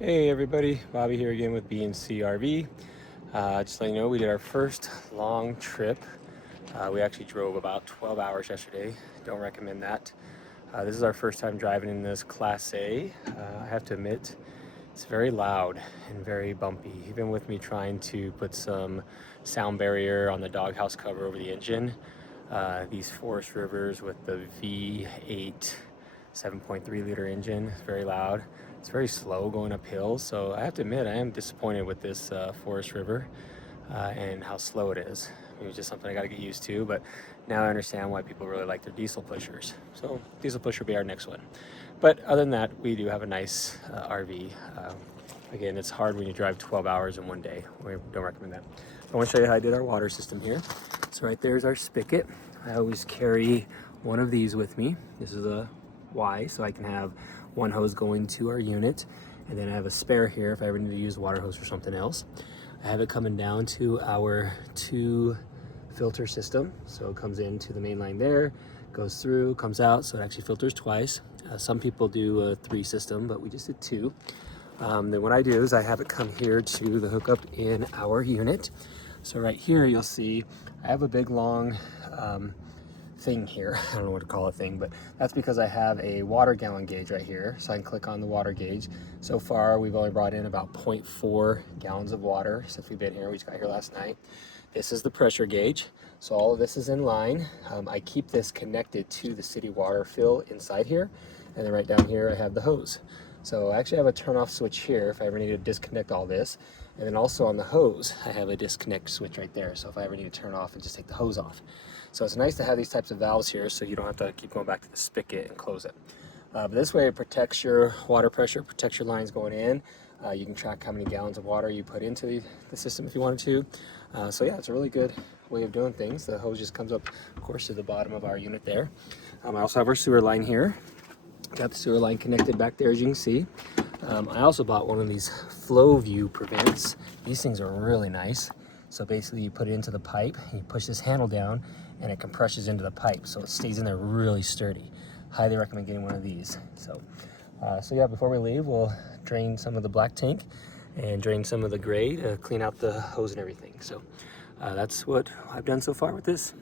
Hey everybody, Bobby here again with B&C RV. Just letting you know, we did our first long trip. We actually drove about 12 hours yesterday. Don't recommend that. This is our first time driving in this Class A. I have to admit, it's very loud and very bumpy. Even with me trying to put some sound barrier on the doghouse cover over the engine, these Forest Rivers with the V8 7.3 liter engine is very loud. It's very slow going up hills, so I have to admit I am disappointed with this Forest River and how slow it is. Maybe it's just something I got to get used to, but now I understand why people really like their diesel pushers. So diesel pusher will be our next one. But other than that, we do have a nice RV. Again, it's hard when you drive 12 hours in one day. We don't recommend that. I want to show you how I did our water system here. So right there's our spigot. I always carry one of these with me. This is a Y, so I can have one hose going to our unit, and then I have a spare here if I ever need to use the water hose for something else. I have it coming down to our 2 filter system. So it comes into the main line there, goes through, comes out, so it actually filters twice. Some people do a 3 system, but we just did 2. Then what I do is I have it come here to the hookup in our unit. So right here you'll see I have a big long thing here. I don't know what to call a thing, but that's because I have a water gallon gauge right here. So I can click on the water gauge. So far we've only brought in about 0.4 gallons of water since we've been here. We just got here last night. This is the pressure gauge. So all of this is in line. I keep this connected to the city water fill inside here. And then right down here I have the hose. So I actually have a turn off switch here if I ever need to disconnect all this. And then also on the hose, I have a disconnect switch right there. So if I ever need to turn off and just take the hose off. So it's nice to have these types of valves here so you don't have to keep going back to the spigot and close it. But this way it protects your water pressure, protects your lines going in. You can track how many gallons of water you put into the system if you wanted to. So yeah, it's a really good way of doing things. The hose just comes up, of course, to the bottom of our unit there. I also have our sewer line here. Got the sewer line connected back there, as you can see. I also bought one of these flow view prevents. These things are really nice. So basically you put it into the pipe, you push this handle down, and it compresses into the pipe, so it stays in there really sturdy. Highly recommend getting one of these. So yeah, before we leave, we'll drain some of the black tank and drain some of the gray to clean out the hose and everything. So that's what I've done so far with this.